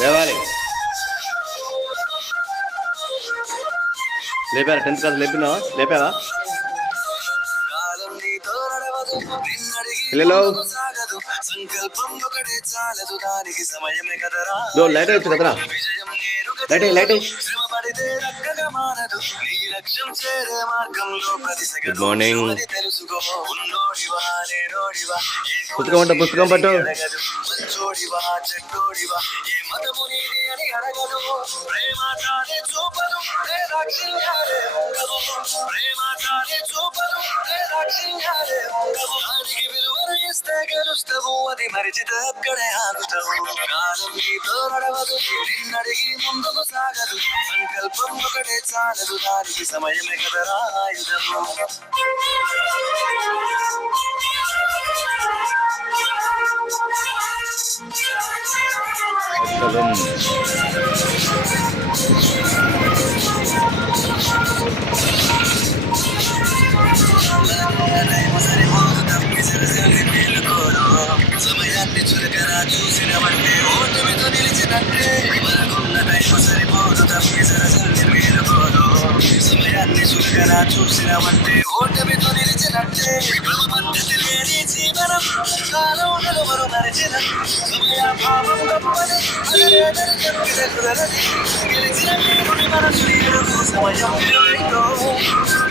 లేవాలి. లేపారా? 10th class లేపావా? పిల్లలు లైట్ వచ్చు కదరా, లైట్. Good morning. పుస్తకం పట్టు. గెలుస్తావు అది మరిచితే అక్కడే ఆగుతావు. కాలం నీతో నడవదు, నిన్నడిగి ముందుకు సాగదు. సంకల్పం ఒకటే చాలదు, దానికి సమయమే కదరా ఆయుధము. సమయాన్ని చురకరా చూసినవంటే ఓటమితో నిలిచినట్టే. మనకున్న టైము సరిపోదు, తప్పి సరసల్ని మేలుకోదు. సమయాన్ని చురకరా చూసినవంటే ఓటమితో నిలిచినట్టే. పద్ధతి లేని జీవనం కాలం నలువరు నడిచిన సమయాభావం గొప్పది. గెలిచిన వీరుడి మనసు ఎరుగు సమయం విలువేంటో.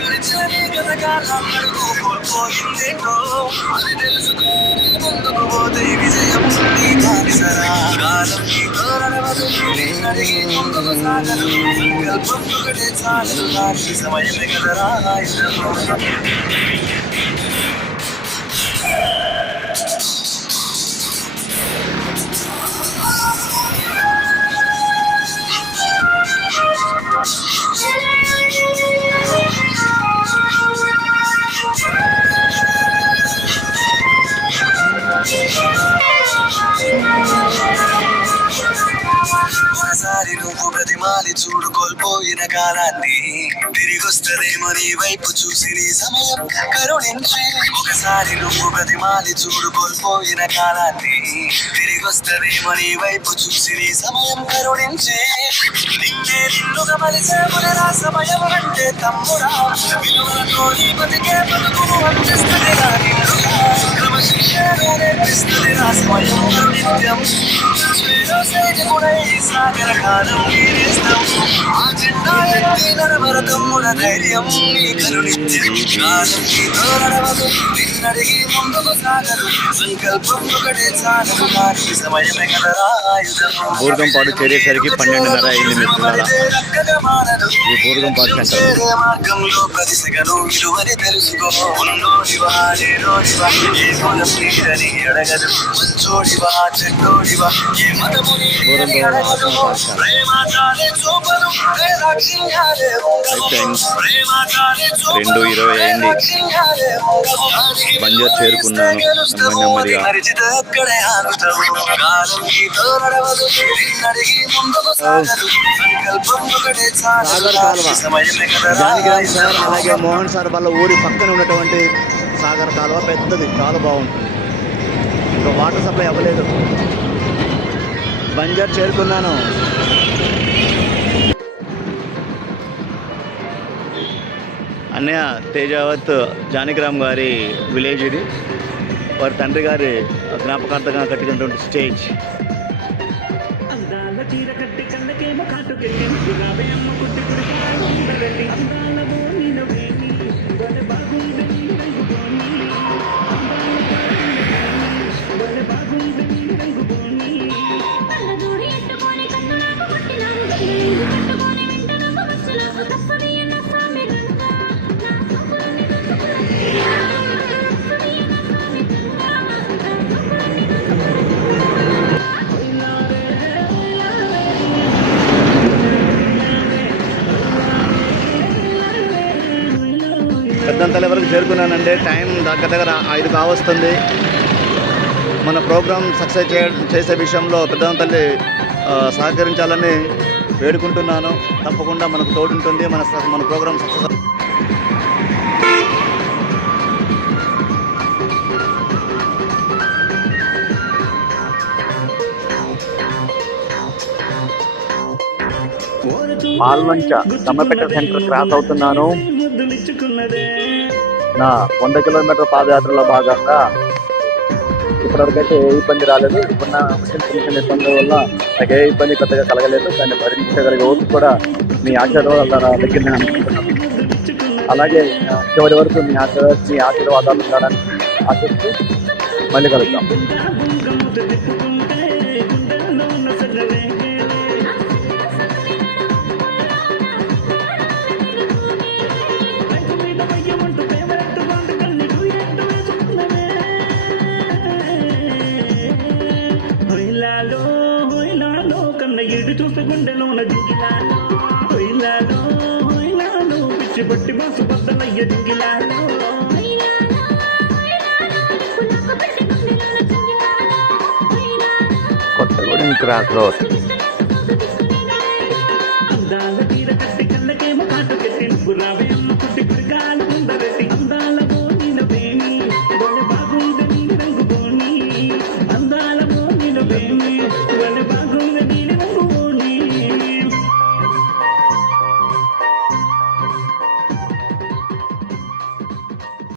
గెలిచిన నీ గతకాలం అడుగు కోల్పోయిందేంటో అది తెలుసుకో. ముందుకు పోతే విజయం నీ కానిసరా. కాలం నీతో నడవదు, నిన్నడిగి ముందుకు సాగదు. సంకల్పం ఒకటే చాలదు, దానికి సమయమే కదరా ఆయుధము. ఒకసారి నువ్వు ప్రతిమాలి చూడు కోల్పోయిన కాలాన్ని. తిరిగొస్తదేమో నీ వైపు చూసి నీ సమయం కరుణించి. ఒకసారి నువ్వు ప్రతిమాలి చూడు కోల్పోయిన కాలాన్ని. తిరిగొస్తదేమో నీ వైపు చూసి నీ సమయం కరుణించి. నిన్నే నిన్నుగా మలిసేములరా సమయం అంటే తమ్ముడా. విలువలతో నీ బతికే బతుకును అందిస్తుంది రా నిన్నుగా. క్రమశిక్షణ నేర్పిస్తుంది రా సమయం నిత్యం. సాగర కాలం నీరేస్తాం. ఆ జెండా ఎత్తి నడవర తమ్ముడ ధైర్యం నీ కరుణిత్యం. కాలం నీతో నడవదు, నిన్నడిగి ముందుకు సాగదు. సంకల్పం ఒకటే చాలదు, దానికి సమయమే కదరా ఆయుధము. బూర్గంపాడు చేరేసరికి 12:30 అయింది. ఈ బూర్గంపాడు సెంటర్ మార్గంలో ప్రతి సెగను విలువని తెలుసుకో. ఉన్నోడివా లేనోడివా, ఏ కులం నీడని అడగదు. మంచోడివా చెడ్డోడివా, ఏ మతము నీడని అడగదు. ప్రేమాచారే చూపదు, 2:20 అయింది. బంజర్ చేరుకున్నాను నెమ్మదిగా. సాగర్ కాలువ జానకిరామ్ సార్ అలాగే మోహన్ సార్ వాళ్ళ ఊరి పక్కన ఉన్నటువంటి సాగర్ కాలువ పెద్దది, చాలా బాగుంటుంది. ఇంకా వాటర్ సప్లై అవ్వలేదు. బంజర్ చేరుకున్నాను. అన్నయ్య తేజావత్ జానకిరామ్ గారి విలేజ్ ఇది. వారి తండ్రి గారి జ్ఞాపకార్థంగా కట్టినటువంటి స్టేజ్. పెద్దంతల వరకు చేరుకున్నానండి. టైం దగ్గర 5 కావస్తుంది. మన ప్రోగ్రాం సక్సెస్ చేసే విషయంలో పెద్దంతల్లి సహకరించాలని వేడుకుంటున్నాను. తప్పకుండా మనకు తోడుంటుంది. మన programme success Palvancha Dammapeta centre cross అవుతున్నాను. నా 100 కిలోమీటర్ పాదయాత్రలో భాగంగా ఇప్పటివరకైతే ఏ ఇబ్బంది రాలేదు. ఇప్పుడున్న చిన్న ఇబ్బందుల వల్ల నాకు ఏ ఇబ్బంది పెద్దగా కలగలేదు. దాన్ని భరించగలిగే ఓర్పు కూడా మీ ఆశీర్వాదాల దగ్గర నేను అనుకుంటున్నాను. అలాగే చివరి వరకు మీ ఆశీర్వాదాలు ఉండాలని ఆశిస్తూ మళ్ళీ కలుద్దాం. ఎడు చూసి గుండెలోన దిగిలాలో పిచ్చి పట్టి మనసు బద్దలయ్య దిగిలాలో కొత్తగూడెం క్రాస్ రోడ్.